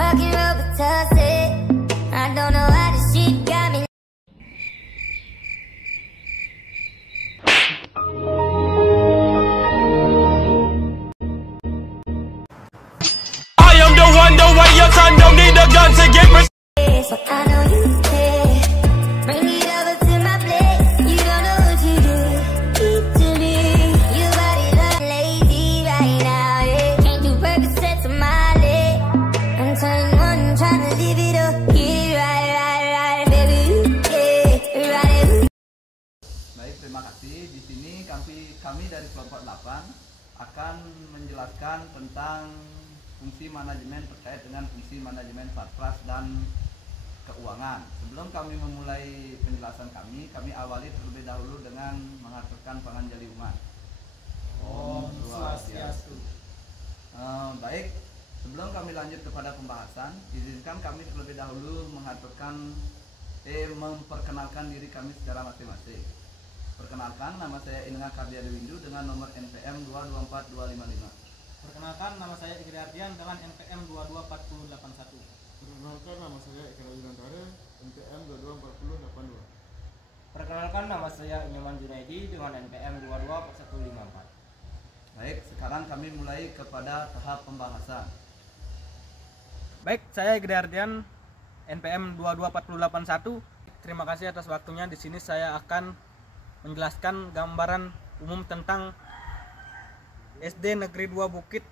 Fucking Robitussin. I don't know how this shit got me. I am the one, the way your son don't need a gun to get me. But I know you care. Bring it over to my place. You don't know what you do to me. Your body look lazy right now, yeah. Can't do Percocets on my leg. I'm 21, trying to live it up. Yeah, right, baby, yeah, right. Baik, terima kasih. Di sini kami dari kelompok 8 akan menjelaskan tentang fungsi manajemen terkait dengan fungsi manajemen Satpras dan keuangan. Sebelum kami memulai penjelasan kami awali terlebih dahulu dengan mengaturkan panganjali umat. Om Swastiastu. Baik, sebelum kami lanjut kepada pembahasan, izinkan kami terlebih dahulu memperkenalkan diri kami secara masing-masing. Perkenalkan, nama saya Inengah Kardia Windu dengan nomor NPM 224255. Perkenalkan, nama saya Ikri Ardian dengan NPM 224081. Perkenalkan, nama saya Ikra Yunantara, NPM 224082. Perkenalkan, nama saya Nyoman Junaidi dengan NPM 224154. Baik, sekarang kami mulai kepada tahap pembahasan. Baik, saya Ikri Ardian, NPM 224081. Terima kasih atas waktunya. Di sini saya akan menjelaskan gambaran umum tentang SD Negeri 2 Bukit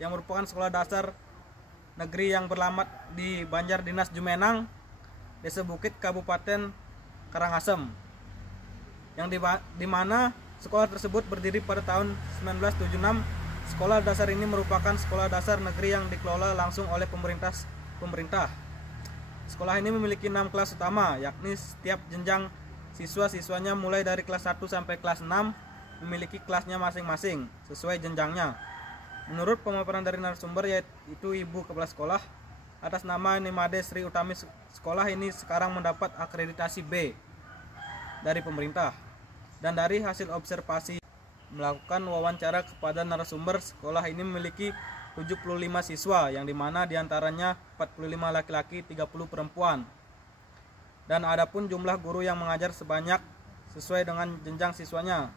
yang merupakan sekolah dasar negeri yang beralamat di Banjar Dinas Jumenang, Desa Bukit, Kabupaten Karangasem, yang di mana sekolah tersebut berdiri pada tahun 1976. Sekolah dasar ini merupakan sekolah dasar negeri yang dikelola langsung oleh pemerintah. Sekolah ini memiliki 6 kelas utama, yakni setiap jenjang siswa-siswanya mulai dari kelas 1 sampai kelas 6 memiliki kelasnya masing-masing sesuai jenjangnya. Menurut pemaparan dari narasumber, yaitu Ibu Kepala Sekolah, atas nama Nimade Sri Utami, sekolah ini sekarang mendapat akreditasi B dari pemerintah. Dan dari hasil observasi melakukan wawancara kepada narasumber, sekolah ini memiliki 75 siswa, yang dimana diantaranya 45 laki-laki, 30 perempuan. Dan adapun jumlah guru yang mengajar sebanyak sesuai dengan jenjang siswanya.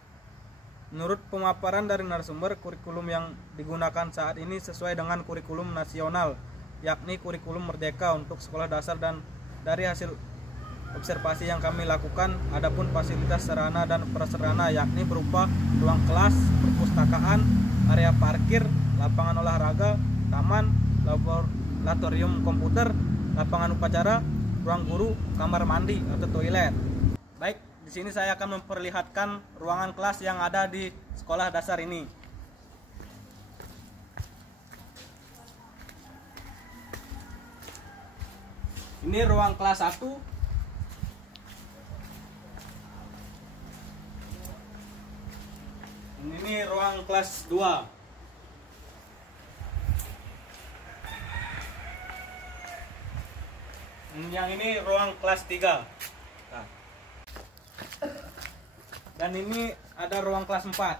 Menurut pemaparan dari narasumber, kurikulum yang digunakan saat ini sesuai dengan kurikulum nasional, yakni kurikulum Merdeka untuk sekolah dasar. Dan dari hasil observasi yang kami lakukan, adapun fasilitas sarana dan prasarana yakni berupa ruang kelas, perpustakaan, area parkir, lapangan olahraga, taman, laboratorium komputer, lapangan upacara, ruang guru, kamar mandi atau toilet. Baik, di sini saya akan memperlihatkan ruangan kelas yang ada di sekolah dasar ini. Ini ruang kelas 1. Ini ruang kelas 2. Yang ini ruang kelas 3. Nah. Dan ini ada ruang kelas 4.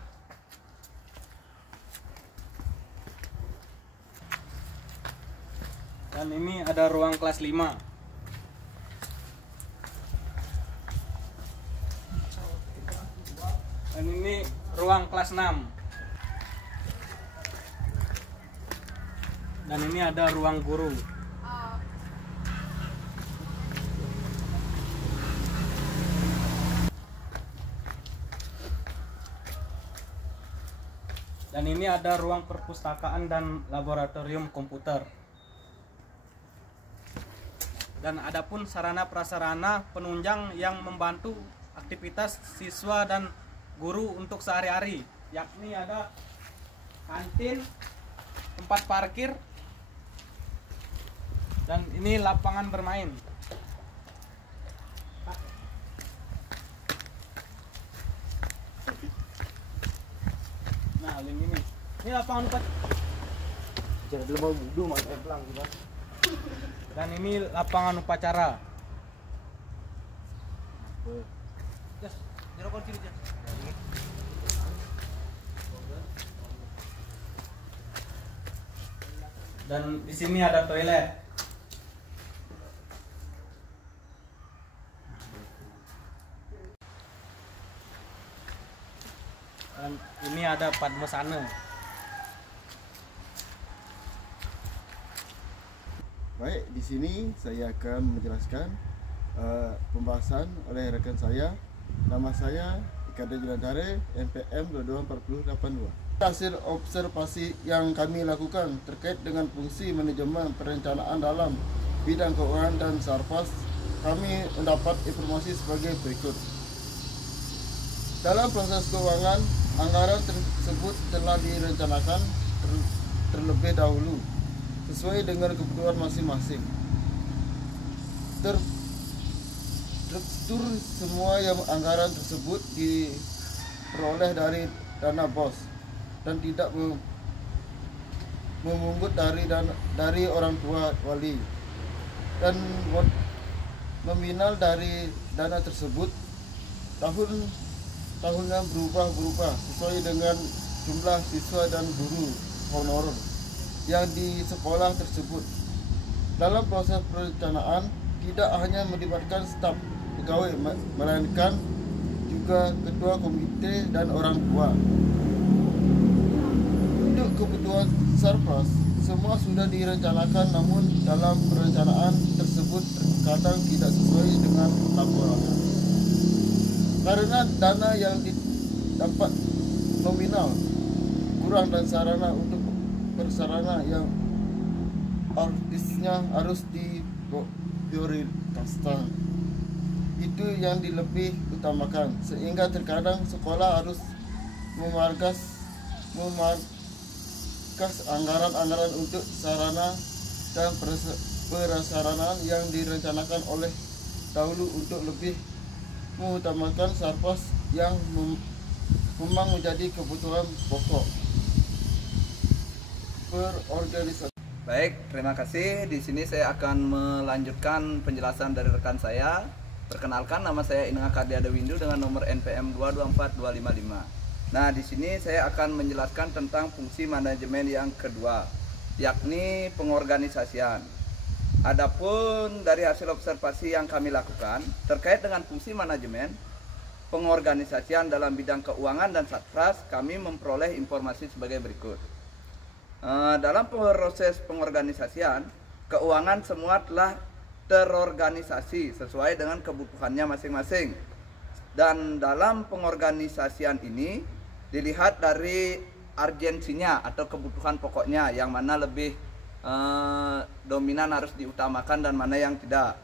Dan ini ada ruang kelas 5. Dan ini ruang kelas 6. Dan ini ada ruang guru. Dan ini ada ruang perpustakaan dan laboratorium komputer. Dan adapun sarana prasarana penunjang yang membantu aktivitas siswa dan guru untuk sehari-hari, yakni ada kantin, tempat parkir, dan ini lapangan bermain. Nah, ini lapangan Jangan dulu mau budu mas pelang juga. Dan ini lapangan upacara. Yes, jerokon sini aja. Dan di sini ada toilet. Dan ini ada padmesana. Baik, di sini saya akan menjelaskan pembahasan oleh rekan saya. Nama saya Ikade Julantare, NPM 224082. Hasil observasi yang kami lakukan terkait dengan fungsi manajemen perencanaan dalam bidang keuangan dan Sarpas, kami mendapat informasi sebagai berikut. Dalam proses keuangan, anggaran tersebut telah direncanakan terlebih dahulu sesuai dengan kebutuhan masing-masing. Struktur semua yang anggaran tersebut diperoleh dari dana BOS dan tidak memungut dari orang tua wali, dan nominal dari dana tersebut tahunnya berubah sesuai dengan jumlah siswa dan guru honorer yang di sekolah tersebut. Dalam proses perencanaan tidak hanya melibatkan staf pegawai, melainkan juga ketua komite dan orang tua. Untuk kebutuhan Sarpas, semua sudah direncanakan, namun dalam perencanaan tersebut terkadang tidak sesuai dengan laporannya. Karena dana yang didapat nominal kurang dan sarana untuk persarana yang artisnya harus diprioritaskan, itu yang dilebih utamakan, sehingga terkadang sekolah harus memarkas anggaran untuk sarana dan prasarana yang direncanakan oleh dahulu untuk lebih mengutamakan Sarpas yang memang menjadi kebutuhan pokok berorganisasi. Baik, terima kasih. Di sini saya akan melanjutkan penjelasan dari rekan saya. Perkenalkan, nama saya Ineng Akade Adewindu dengan nomor NPM 224255. Nah, di sini saya akan menjelaskan tentang fungsi manajemen yang kedua, yakni pengorganisasian. Adapun dari hasil observasi yang kami lakukan terkait dengan fungsi manajemen pengorganisasian dalam bidang keuangan dan Satpras, kami memperoleh informasi sebagai berikut. Dalam proses pengorganisasian, keuangan semua telah terorganisasi sesuai dengan kebutuhannya masing-masing. Dan dalam pengorganisasian ini dilihat dari urgensinya atau kebutuhan pokoknya, yang mana lebih dominan harus diutamakan dan mana yang tidak.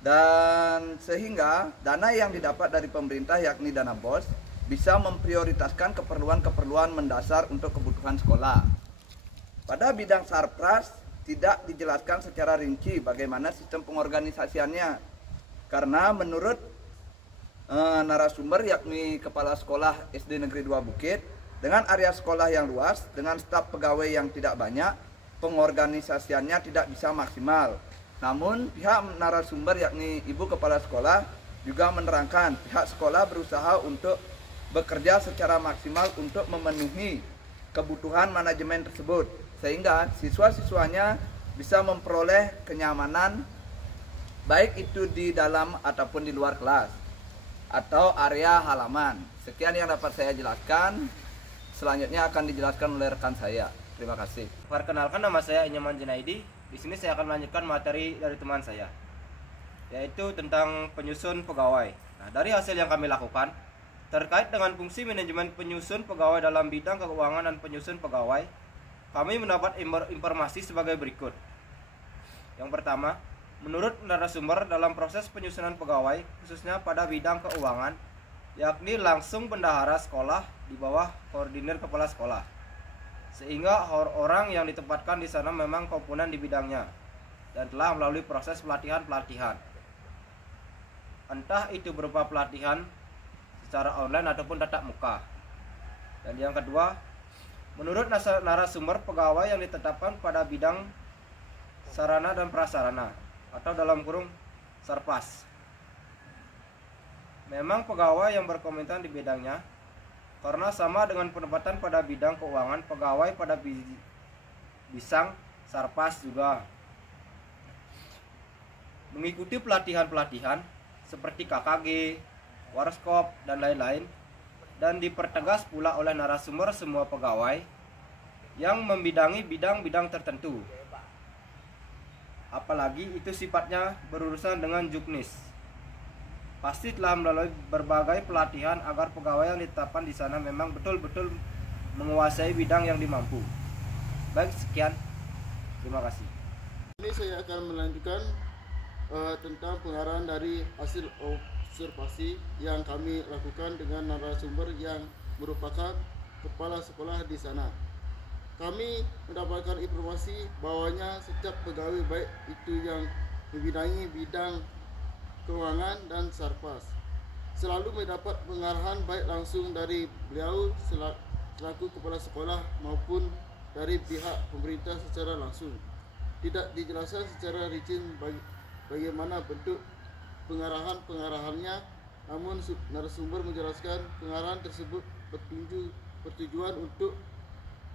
Dan sehingga dana yang didapat dari pemerintah, yakni dana BOS, bisa memprioritaskan keperluan-keperluan mendasar untuk kebutuhan sekolah. Pada bidang Sarpras tidak dijelaskan secara rinci bagaimana sistem pengorganisasiannya, karena menurut narasumber, yakni Kepala Sekolah SD Negeri 2 Bukit, dengan area sekolah yang luas, dengan staf pegawai yang tidak banyak, pengorganisasiannya tidak bisa maksimal. Namun pihak narasumber, yakni Ibu Kepala Sekolah, juga menerangkan pihak sekolah berusaha untuk bekerja secara maksimal untuk memenuhi kebutuhan manajemen tersebut, sehingga siswa-siswanya bisa memperoleh kenyamanan baik itu di dalam ataupun di luar kelas atau area halaman. Sekian yang dapat saya jelaskan. Selanjutnya akan dijelaskan oleh rekan saya. Terima kasih. Perkenalkan, nama saya Inyaman Junaidi. Di sini saya akan melanjutkan materi dari teman saya, yaitu tentang penyusun pegawai. Nah, dari hasil yang kami lakukan terkait dengan fungsi manajemen penyusun pegawai dalam bidang keuangan dan penyusun pegawai, kami mendapat informasi sebagai berikut. Yang pertama, menurut narasumber, dalam proses penyusunan pegawai khususnya pada bidang keuangan, yakni langsung bendahara sekolah di bawah koordinir kepala sekolah, sehingga orang yang ditempatkan di sana memang komponen di bidangnya dan telah melalui proses pelatihan-pelatihan, entah itu berupa pelatihan secara online ataupun tatap muka. Dan yang kedua, menurut narasumber, pegawai yang ditetapkan pada bidang sarana dan prasarana atau dalam kurung Sarpas, memang pegawai yang berkomitmen di bidangnya, karena sama dengan penempatan pada bidang keuangan, pegawai pada bidang Sarpas juga. Mengikuti pelatihan-pelatihan seperti KKG, Warskop, dan lain-lain, dan dipertegas pula oleh narasumber semua pegawai yang membidangi bidang-bidang tertentu. Apalagi itu sifatnya berurusan dengan juknis. Pasti telah melalui berbagai pelatihan agar pegawai yang ditetapkan di sana memang betul-betul menguasai bidang yang dimampu. Baik, sekian. Terima kasih. Ini saya akan melanjutkan tentang pengarahan dari hasil observasi yang kami lakukan dengan narasumber yang merupakan kepala sekolah di sana. Kami mendapatkan informasi bahwanya setiap pegawai baik itu yang membidangi bidang keuangan dan Sarpas selalu mendapat pengarahan baik langsung dari beliau selaku kepala sekolah maupun dari pihak pemerintah secara langsung. Tidak dijelaskan secara rinci bagaimana bentuk pengarahannya, namun narasumber menjelaskan pengarahan tersebut bertujuan untuk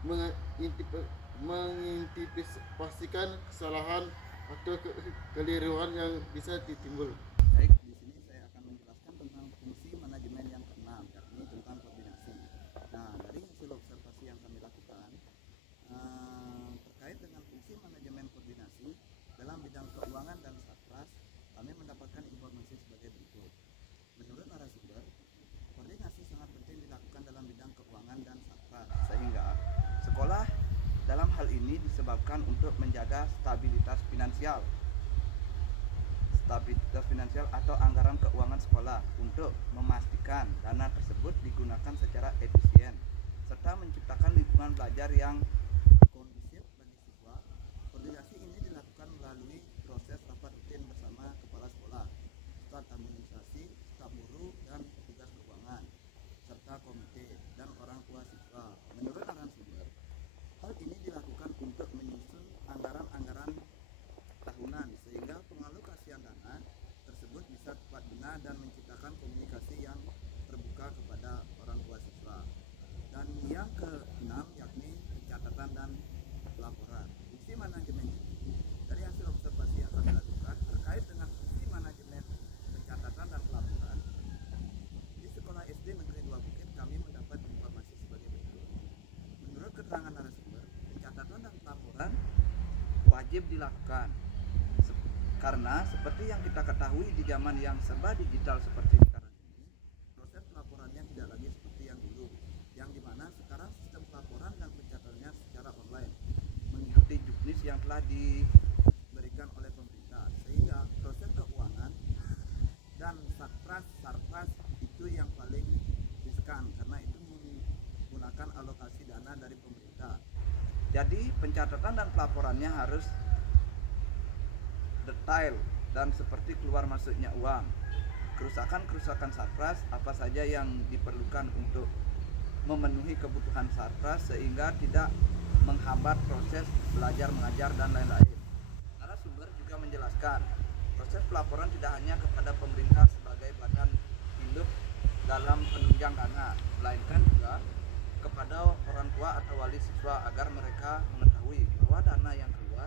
mengantisipasikan kesalahan atau kekeliruan yang bisa ditimbul. Baik, di sini saya akan menjelaskan tentang fungsi manajemen yang keenam, yakni tentang koordinasi. Nah, dari hasil observasi yang kami lakukan terkait dengan fungsi manajemen koordinasi dalam bidang keuangan dan Sarpras, kami mendapatkan informasi sebagai berikut. Menurut narasumber, koordinasi sangat penting dilakukan dalam bidang keuangan dan Sarpras, sehingga sekolah dalam hal ini disebabkan untuk menjaga stabilitas finansial atau anggaran keuangan sekolah untuk memastikan dana tersebut digunakan secara efisien serta menciptakan lingkungan belajar yang kondusif bagi siswa. Koordinasi ini dilakukan melalui proses rapat rutin bersama kepala sekolah, staf administrasi, staf guru, dan petugas keuangan serta komite dan orang tua siswa. Menurut narasumber, hal ini dilakukan untuk menyusun anggaran-anggaran tahunan sehingga pengalokasian dana tersebut bisa tepat guna dan menciptakan komunikasi yang terbuka kepada orang tua siswa. Dan yang keenam yakni pencatatan dan pelaporan. Fungsi manajemen ini dari hasil observasi yang kami lakukan terkait dengan fungsi manajemen pencatatan dan pelaporan di sekolah SD Negeri 2 Bukit, kami mendapat informasi sebagai berikut. Menurut keterangan narasumber, pencatatan dan pelaporan wajib dilakukan karena seperti yang kita ketahui di zaman yang serba digital seperti sekarang ini, proses pelaporannya tidak lagi seperti yang dulu, yang dimana sekarang sistem pelaporan dan pencatatannya secara online mengikuti juknis yang telah diberikan oleh pemerintah, sehingga proses keuangan dan Sarpras itu yang paling riskan karena itu menggunakan alokasi dana dari pemerintah. Jadi pencatatan dan pelaporannya harus detail dan seperti keluar masuknya uang, kerusakan Sarpras apa saja yang diperlukan untuk memenuhi kebutuhan Sarpras sehingga tidak menghambat proses belajar mengajar dan lain-lain. Narasumber juga menjelaskan proses pelaporan tidak hanya kepada pemerintah sebagai badan induk dalam penunjang dana, melainkan juga kepada orang tua atau wali siswa agar mereka mengetahui bahwa dana yang keluar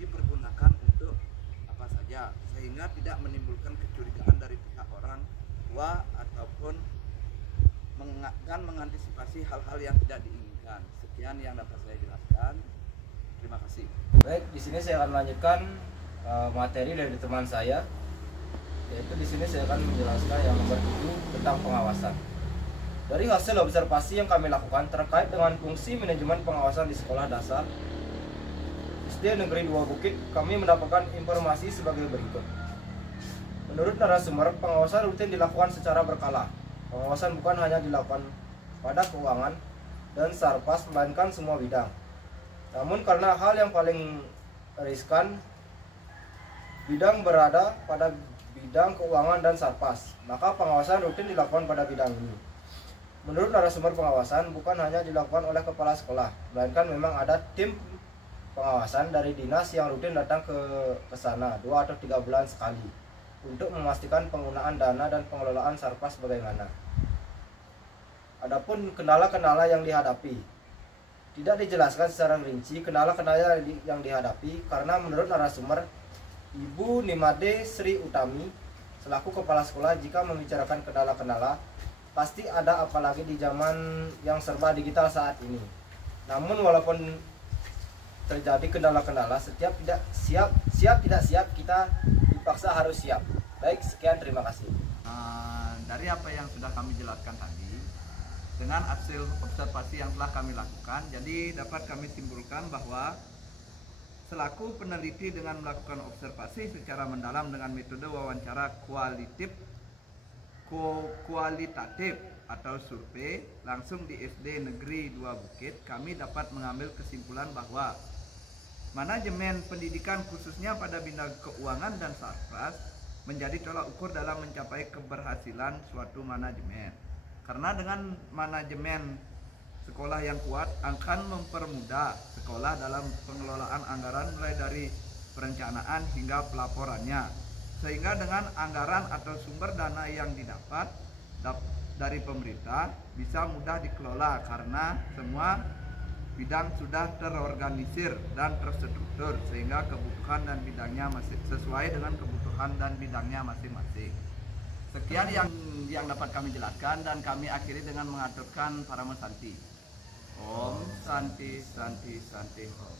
dipergunakan untuk apa saja sehingga tidak menimbulkan kecurigaan dari pihak orang tua ataupun mengantisipasi hal-hal yang tidak diinginkan. Sekian yang dapat saya jelaskan. Terima kasih. Baik, di sini saya akan melanjutkan materi dari teman saya, yaitu di sini saya akan menjelaskan yang nomor 7 tentang pengawasan. Dari hasil observasi yang kami lakukan terkait dengan fungsi manajemen pengawasan di sekolah dasar SD Negeri 2 Bukit, kami mendapatkan informasi sebagai berikut. Menurut narasumber, pengawasan rutin dilakukan secara berkala. Pengawasan bukan hanya dilakukan pada keuangan dan Sarpas, melainkan semua bidang. Namun karena hal yang paling riskan bidang berada pada bidang keuangan dan Sarpas, maka pengawasan rutin dilakukan pada bidang ini. Menurut narasumber, pengawasan bukan hanya dilakukan oleh kepala sekolah, melainkan memang ada tim pengawasan dari dinas yang rutin datang ke sana 2 atau 3 bulan sekali untuk memastikan penggunaan dana dan pengelolaan Sarpas bagaimana. Adapun kendala-kendala yang dihadapi, tidak dijelaskan secara rinci kendala-kendala yang dihadapi karena menurut narasumber Ibu Nimade Sri Utami selaku kepala sekolah, jika membicarakan kendala-kendala pasti ada, apalagi di zaman yang serba digital saat ini. Namun walaupun terjadi kendala-kendala, setiap tidak siap kita dipaksa harus siap. Baik, sekian, terima kasih. Dari apa yang sudah kami jelaskan tadi, dengan hasil observasi yang telah kami lakukan, jadi dapat kami simpulkan bahwa selaku peneliti dengan melakukan observasi secara mendalam dengan metode wawancara kualitatif atau survei langsung di SD Negeri 2 Bukit, kami dapat mengambil kesimpulan bahwa manajemen pendidikan khususnya pada bidang keuangan dan sarpras menjadi tolak ukur dalam mencapai keberhasilan suatu manajemen. Karena dengan manajemen sekolah yang kuat akan mempermudah sekolah dalam pengelolaan anggaran mulai dari perencanaan hingga pelaporannya. Sehingga dengan anggaran atau sumber dana yang didapat dari pemerintah bisa mudah dikelola karena semua bidang sudah terorganisir dan terstruktur sehingga kebutuhan dan bidangnya masih sesuai dengan kebutuhan dan bidangnya masing-masing. Sekian yang dapat kami jelaskan dan kami akhiri dengan mengaturkan Paramo Santi. Om Santi Santi Santi Om.